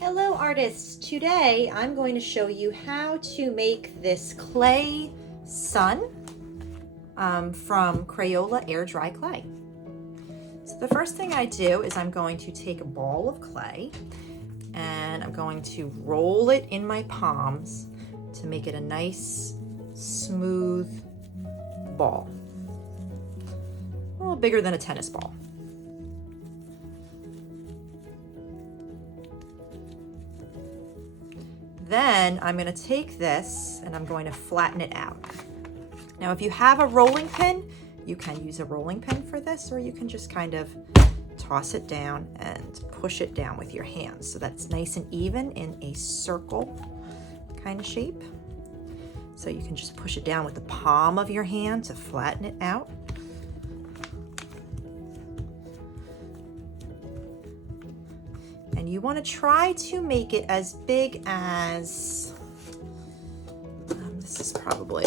Hello artists! Today I'm going to show you how to make this clay sun from Crayola Air Dry Clay. So the first thing I do is I'm going to take a ball of clay and I'm going to roll it in my palms to make it a nice smooth ball. A little bigger than a tennis ball. Then I'm going to take this and I'm going to flatten it out. Now, if you have a rolling pin, you can use a rolling pin for this, or you can just kind of toss it down and push it down with your hands so that's nice and even in a circle kind of shape. So you can just push it down with the palm of your hand to flatten it out. And you want to try to make it as big as, this is probably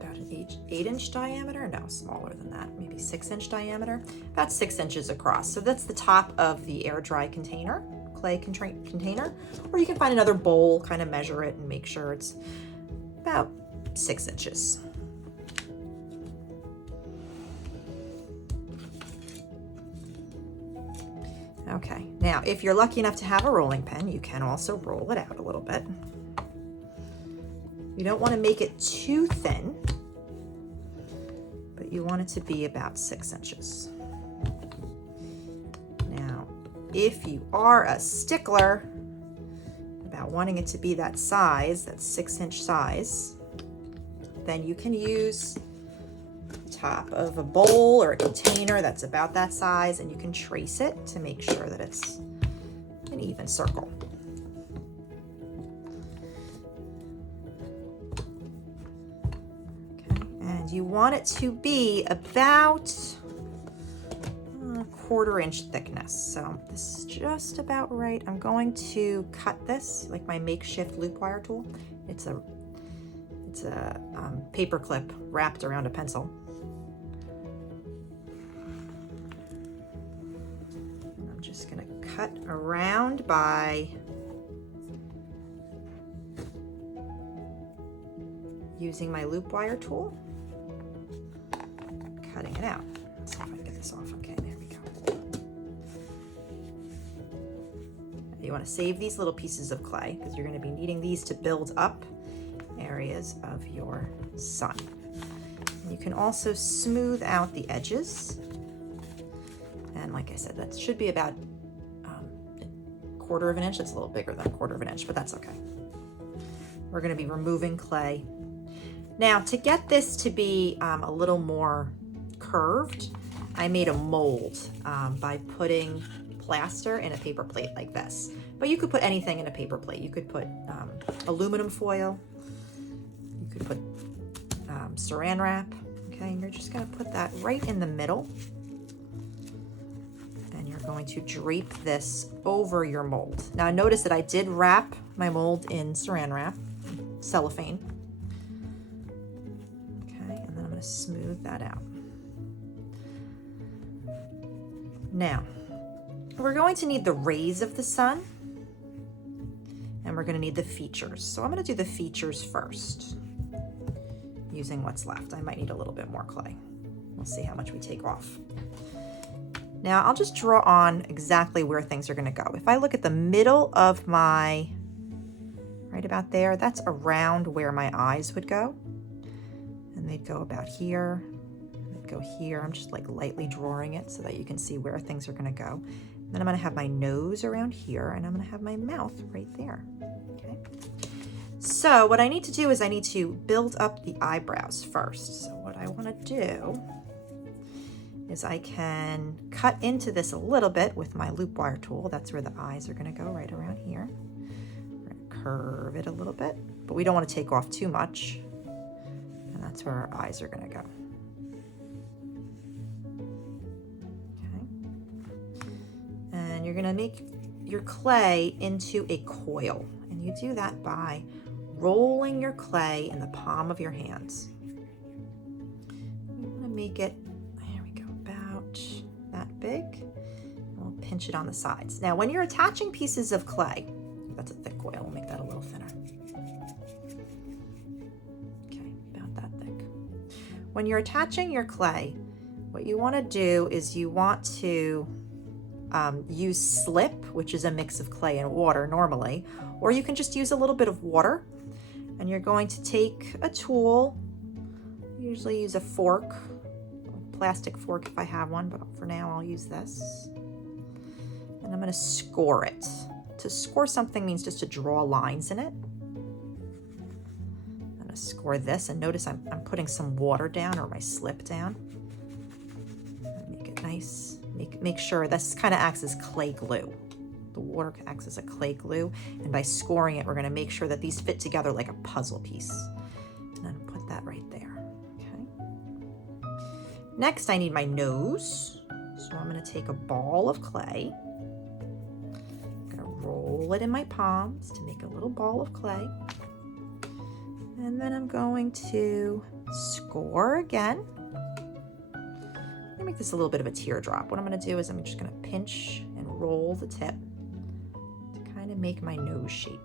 about an 8-inch diameter, no, smaller than that, maybe 6-inch diameter, about 6 inches across. So that's the top of the air dry container, clay container, or you can find another bowl, kind of measure it and make sure it's about 6 inches. Okay, now if you're lucky enough to have a rolling pin, you can also roll it out a little bit. You don't want to make it too thin, but you want it to be about 6 inches. Now, if you are a stickler about wanting it to be that size, that 6-inch size, then you can use top of a bowl or a container that's about that size, and you can trace it to make sure that it's an even circle. Okay, and you want it to be about a 1/4 inch thickness. So this is just about right. I'm going to cut this like my makeshift loop wire tool. It's a paper clip wrapped around a pencil. Just going to cut around by using my loop wire tool, cutting it out. Let's see if I can get this off. Okay, there we go. You want to save these little pieces of clay because you're going to be needing these to build up areas of your sun. And you can also smooth out the edges. And like I said, that should be about 1/4 of an inch. That's a little bigger than 1/4 of an inch, but that's okay. We're going to be removing clay. Now, to get this to be a little more curved, I made a mold by putting plaster in a paper plate like this. But you could put anything in a paper plate. You could put aluminum foil. You could put saran wrap. Okay, and you're just going to put that right in the middle. Going to drape this over your mold. Now notice that I did wrap my mold in saran wrap, cellophane. Okay, and then I'm going to smooth that out. Now, we're going to need the rays of the sun, and we're going to need the features. So I'm going to do the features first, using what's left. I might need a little bit more clay. We'll see how much we take off. Now I'll just draw on exactly where things are going to go. If I look at the middle of my, right about there, that's around where my eyes would go. And they'd go about here, they'd go here. I'm just like lightly drawing it so that you can see where things are going to go. And then I'm going to have my nose around here, and I'm going to have my mouth right there. Okay. So what I need to do is I need to build up the eyebrows first. So what I want to do is I can cut into this a little bit with my loop wire tool. That's where the eyes are going to go, right around here. We're going to curve it a little bit, but we don't want to take off too much. And that's where our eyes are going to go. Okay. And you're going to make your clay into a coil. And you do that by rolling your clay in the palm of your hands. You want to make it that big. We'll pinch it on the sides. Now, when you're attaching pieces of clay, that's a thick coil. We'll make that a little thinner. Okay, about that thick. When you're attaching your clay, what you want to do is you want to use slip, which is a mix of clay and water normally, or you can just use a little bit of water. And you're going to take a tool, usually use a fork, a plastic fork if I have one, but for now I'll use this. And I'm going to score it. To score something means just to draw lines in it. I'm going to score this, and notice I'm putting some water down, or my slip down. Make it nice. Make sure this kind of acts as clay glue. The water acts as a clay glue, and by scoring it, we're going to make sure that these fit together like a puzzle piece. And then put that right there. Okay. Next, I need my nose. So I'm going to take a ball of clay. Roll it in my palms to make a little ball of clay. And then I'm going to score again. Let me make this a little bit of a teardrop. What I'm going to do is I'm just going to pinch and roll the tip to kind of make my nose shape.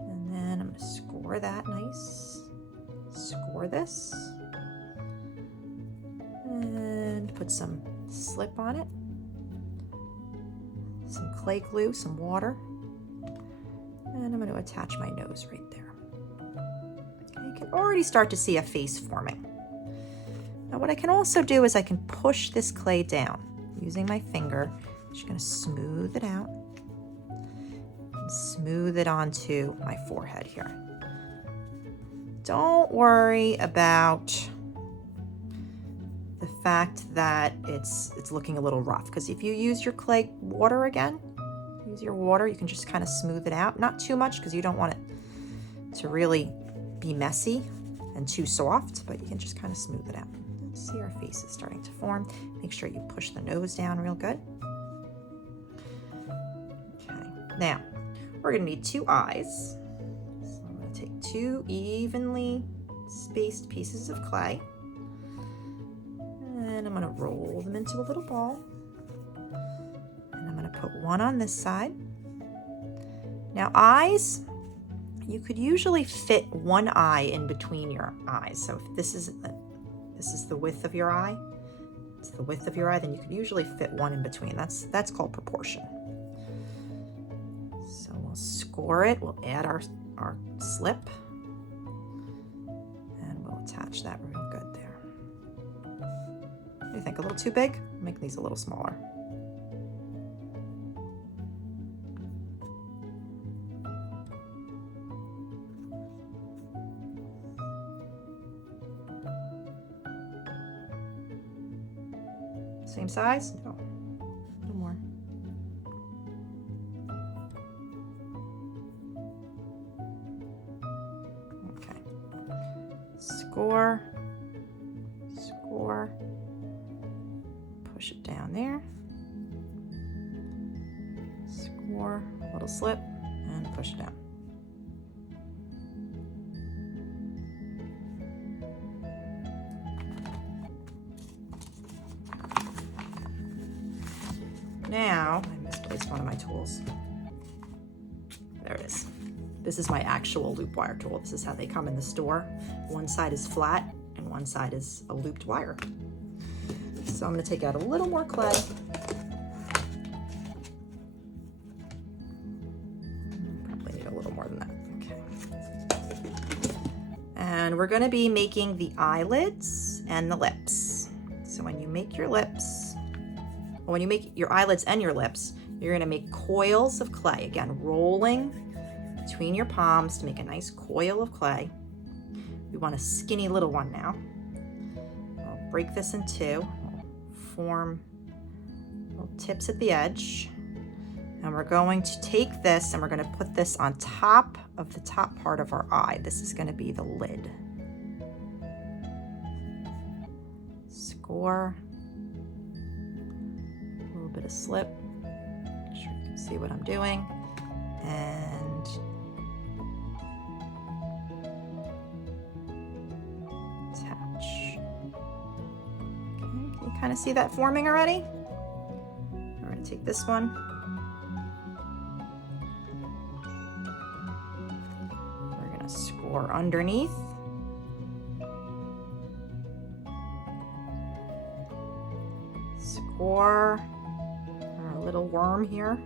And then I'm going to score that nice. Score this. And put some slip on it. Some clay glue, some water, and I'm going to attach my nose right there. Okay, you can already start to see a face forming. Now what I can also do is I can push this clay down using my finger. I'm just going to smooth it out and smooth it onto my forehead here. Don't worry about the fact that it's looking a little rough, because if you use your clay water again, use your water, you can just kind of smooth it out. Not too much, because you don't want it to really be messy and too soft, but you can just kind of smooth it out. See our face is starting to form. Make sure you push the nose down real good. Okay, now we're going to need 2 eyes. So I'm going to take 2 evenly spaced pieces of clay. And I'm going to roll them into a little ball. And I'm going to put one on this side. Now eyes, you could usually fit one eye in between your eyes. So if this is the width of your eye, it's the width of your eye, then you could usually fit one in between. That's called proportion. So we'll score it, we'll add our slip, and we'll attach that real good there. What do you think, a little too big? Make these a little smaller. Same size? No, no more. Okay. Score, score, push it down there. Score, a little slip, and push it down. Now, I misplaced one of my tools. There it is. This is my actual loop wire tool. This is how they come in the store. One side is flat and one side is a looped wire. So I'm going to take out a little more clay. Probably need a little more than that. Okay. And we're going to be making the eyelids and the lips. So when you make your lips, when you make your eyelids and your lips, you're going to make coils of clay. Again, rolling between your palms to make a nice coil of clay. We want a skinny little one now. I'll break this in 2. We'll form little tips at the edge. And we're going to take this and we're going to put this on top of the top part of our eye. This is going to be the lid. Score. Bit of slip. Make sure you can see what I'm doing. And attach. Okay, can you kind of see that forming already? We're going to take this one or underneath. Score our little worm here.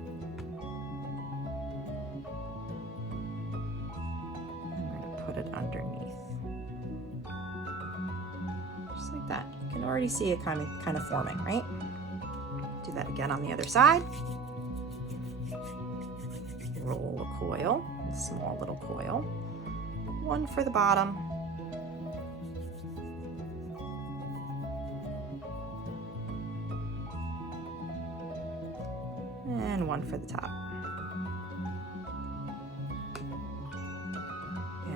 I'm going to put it underneath. Just like that. You can already see it kind of forming, right? Do that again on the other side. Roll a coil, a small little coil. One for the bottom. And one for the top.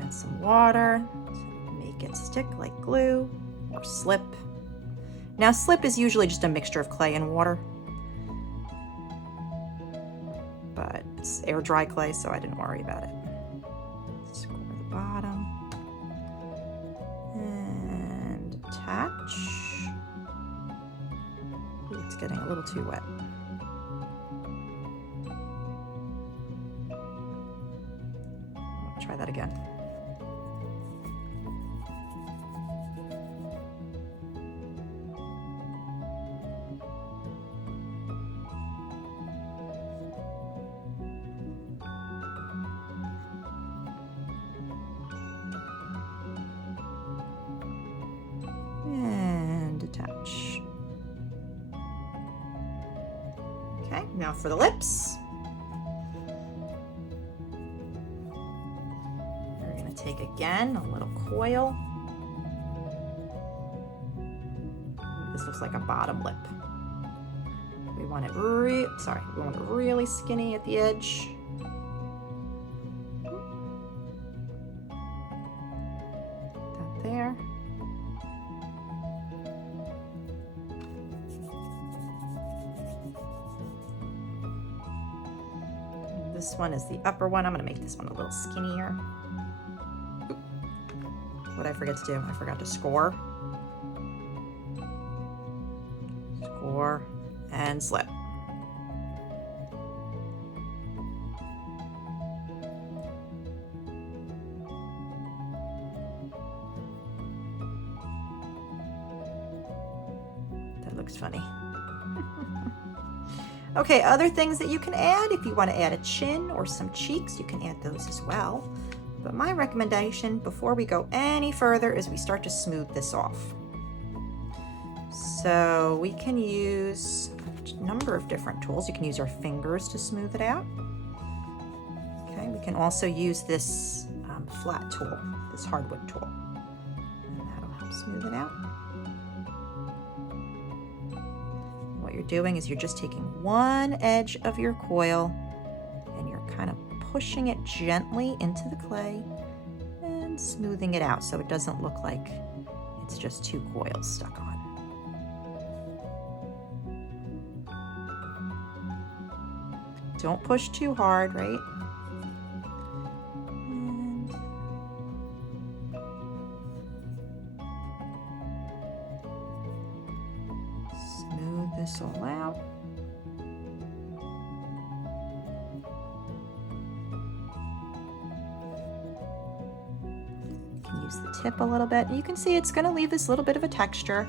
Add some water to make it stick like glue or slip. Now slip is usually just a mixture of clay and water, but it's air dry clay, so I didn't worry about it. Score the bottom and attach. Ooh, it's getting a little too wet. Try that again. And attach. Okay, now for the lips. Take again a little coil. This looks like a bottom lip. We want it really skinny at the edge. That there. And this one is the upper one. I'm going to make this one a little skinnier. What I forget to do? I forgot to score. Score and slip. That looks funny. Okay, other things that you can add, if you want to add a chin or some cheeks, you can add those as well. But my recommendation before we go any further is we start to smooth this off. So we can use a number of different tools. You can use your fingers to smooth it out. Okay, we can also use this flat tool, this hardwood tool, and that'll help smooth it out. What you're doing is you're just taking one edge of your coil and you're kind of pushing it gently into the clay and smoothing it out so it doesn't look like it's just two coils stuck on. Don't push too hard, right? And smooth this all out. Use the tip a little bit. You can see it's going to leave this little bit of a texture,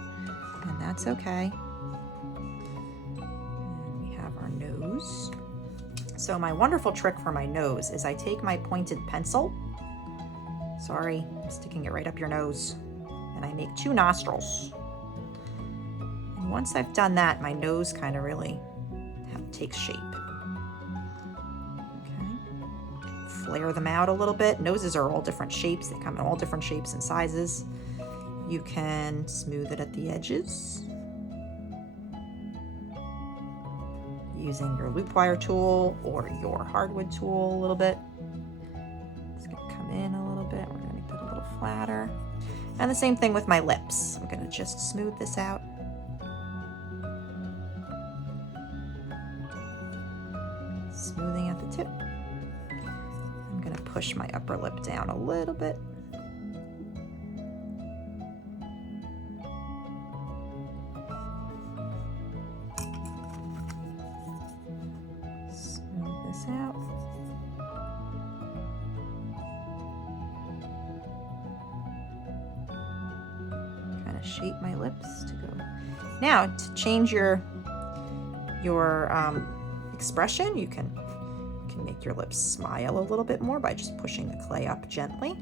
and that's okay. And we have our nose. So my wonderful trick for my nose is I take my pointed pencil. Sorry, I'm sticking it right up your nose. And I make two nostrils. And once I've done that, my nose kind of really takes shape. Flare them out a little bit. Noses are all different shapes. They come in all different shapes and sizes. You can smooth it at the edges using your loop wire tool or your hardwood tool a little bit. It's going to come in a little bit. We're going to make that a little flatter. And the same thing with my lips. I'm going to just smooth this out. Smoothing at the tip. I'm going to push my upper lip down a little bit. Smooth this out. shape my lips to go. Now, to change your expression, you can make your lips smile a little bit more by just pushing the clay up gently.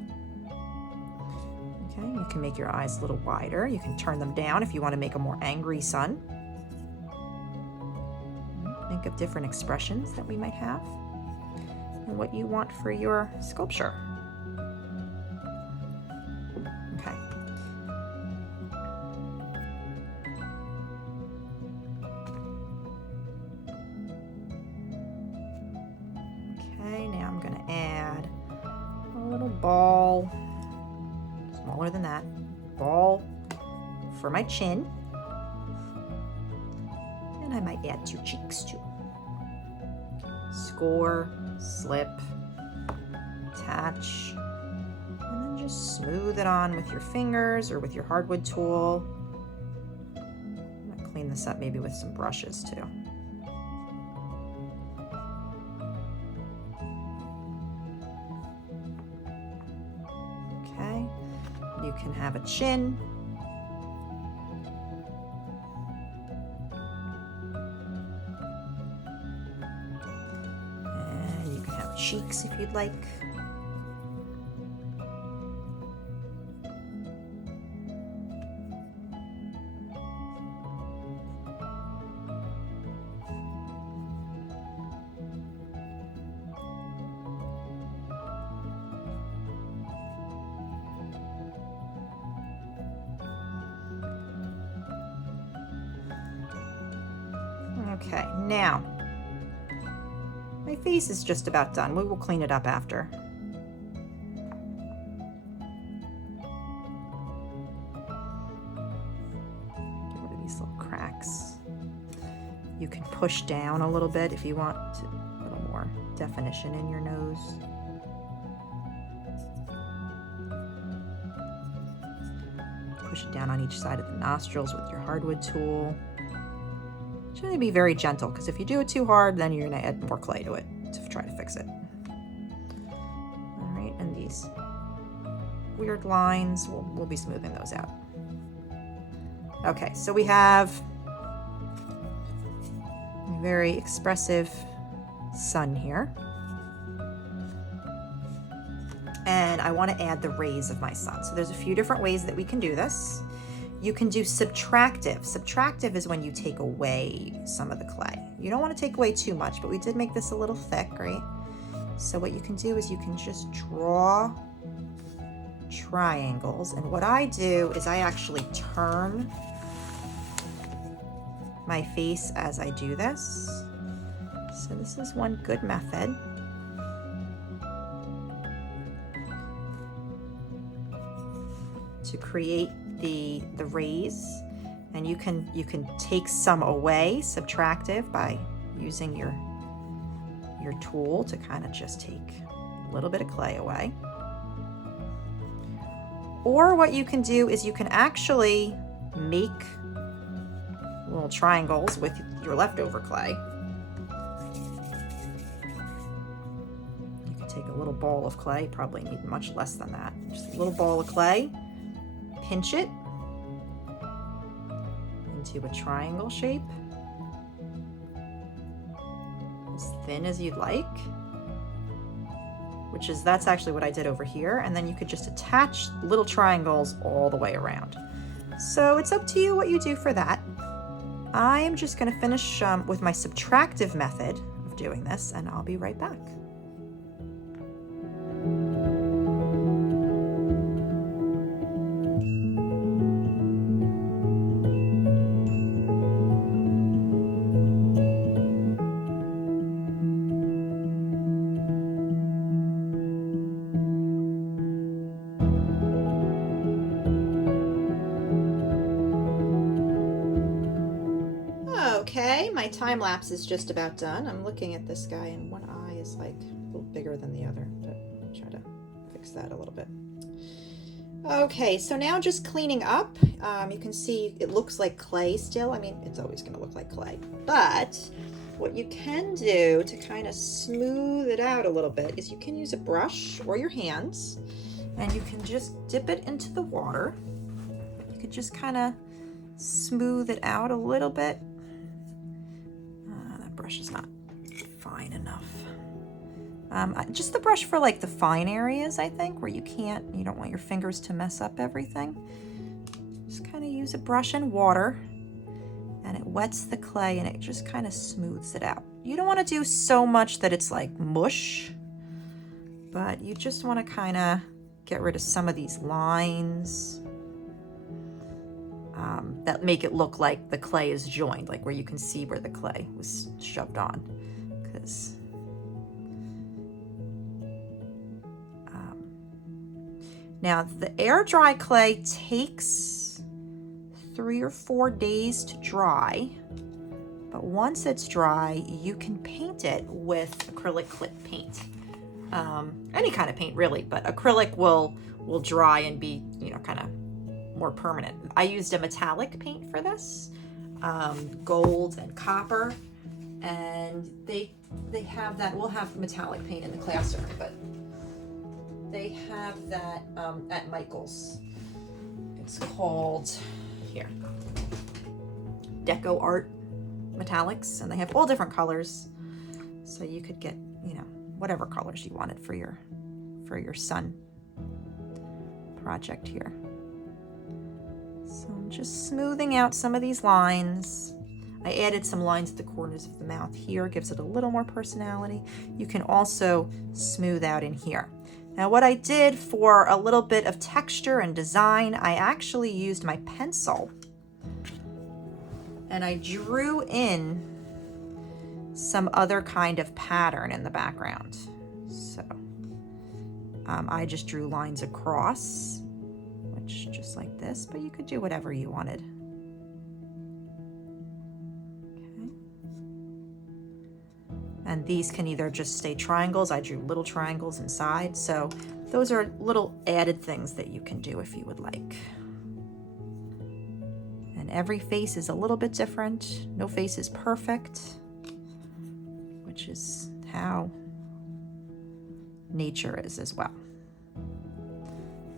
Okay, you can make your eyes a little wider. You can turn them down if you want to make a more angry sun. Think of different expressions that we might have and what you want for your sculpture. Okay. Okay, now I'm going to add a little ball, smaller than that, ball for my chin. And I might add 2 cheeks too. Score, slip, attach, and then just smooth it on with your fingers or with your hardwood tool. I'm gonna clean this up maybe with some brushes too. Okay, you can have a chin. Cheeks if you'd like. Okay, now my face is just about done. We will clean it up after. Get rid of these little cracks. You can push down a little bit if you want a little more definition in your nose. Push it down on each side of the nostrils with your hardwood tool. Try to be very gentle, because if you do it too hard, then you're going to add more clay to it to try to fix it. All right, and these weird lines, we'll be smoothing those out. Okay, so we have a very expressive sun here. And I want to add the rays of my sun. So there's a few different ways that we can do this. You can do subtractive. Subtractive is when you take away some of the clay. You don't want to take away too much, but we did make this a little thick, right? So what you can do is you can just draw triangles. And what I do is I actually turn my face as I do this. So this is one good method. To create the rays, and you can take some away, subtractive, by using your tool to kind of just take a little bit of clay away. Or what you can do is you can actually make little triangles with your leftover clay. You can take a little ball of clay, probably need much less than that, just a little ball of clay, pinch it into a triangle shape, as thin as you'd like, that's actually what I did over here. And then you could just attach little triangles all the way around. So it's up to you what you do for that. I am just going to finish with my subtractive method of doing this, and I'll be right back. Okay, my time lapse is just about done. I'm looking at this guy and one eye is like a little bigger than the other, but I'll try to fix that a little bit. Okay, so now just cleaning up. You can see it looks like clay still. I mean, it's always going to look like clay, but what you can do to kind of smooth it out a little bit is you can use a brush or your hands, and you can just dip it into the water. could just kind of smooth it out a little bit. That brush is not fine enough. Just the brush for like the fine areas, I think, where you don't want your fingers to mess up everything. Just kind of use a brush and water, and it wets the clay and it just kind of smooths it out. You don't want to do so much that it's like mush, but you just want to kind of get rid of some of these lines that make it look like the clay is joined, like where you can see where the clay was shoved on. Because now the air dry clay takes 3 or 4 days to dry, but once it's dry, you can paint it with acrylic clip paint. Any kind of paint really, but acrylic will dry and be, kind of more permanent. I used a metallic paint for this, gold and copper, and they have that. We'll have metallic paint in the classroom, but they have that at Michael's. It's called, here, Deco Art Metallics, and they have all different colors, so you could get, whatever colors you wanted for your sun project here. So I'm just smoothing out some of these lines. I added some lines at the corners of the mouth here, gives it a little more personality. You can also smooth out in here. Now what I did for a little bit of texture and design, I actually used my pencil and I drew in some other kind of pattern in the background. So I just drew lines across, which just like this, but you could do whatever you wanted. Okay. And these can either just stay triangles. I drew little triangles inside. So those are little added things that you can do if you would like. And every face is a little bit different. No face is perfect, which is how nature is as well.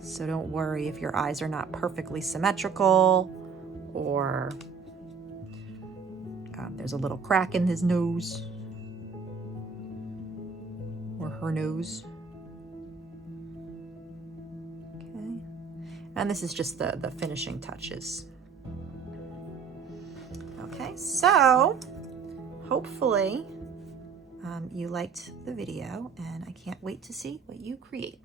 So don't worry if your eyes are not perfectly symmetrical, or there's a little crack in his nose or her nose. Okay, and this is just the finishing touches. Okay, so hopefully you liked the video, and I can't wait to see what you create.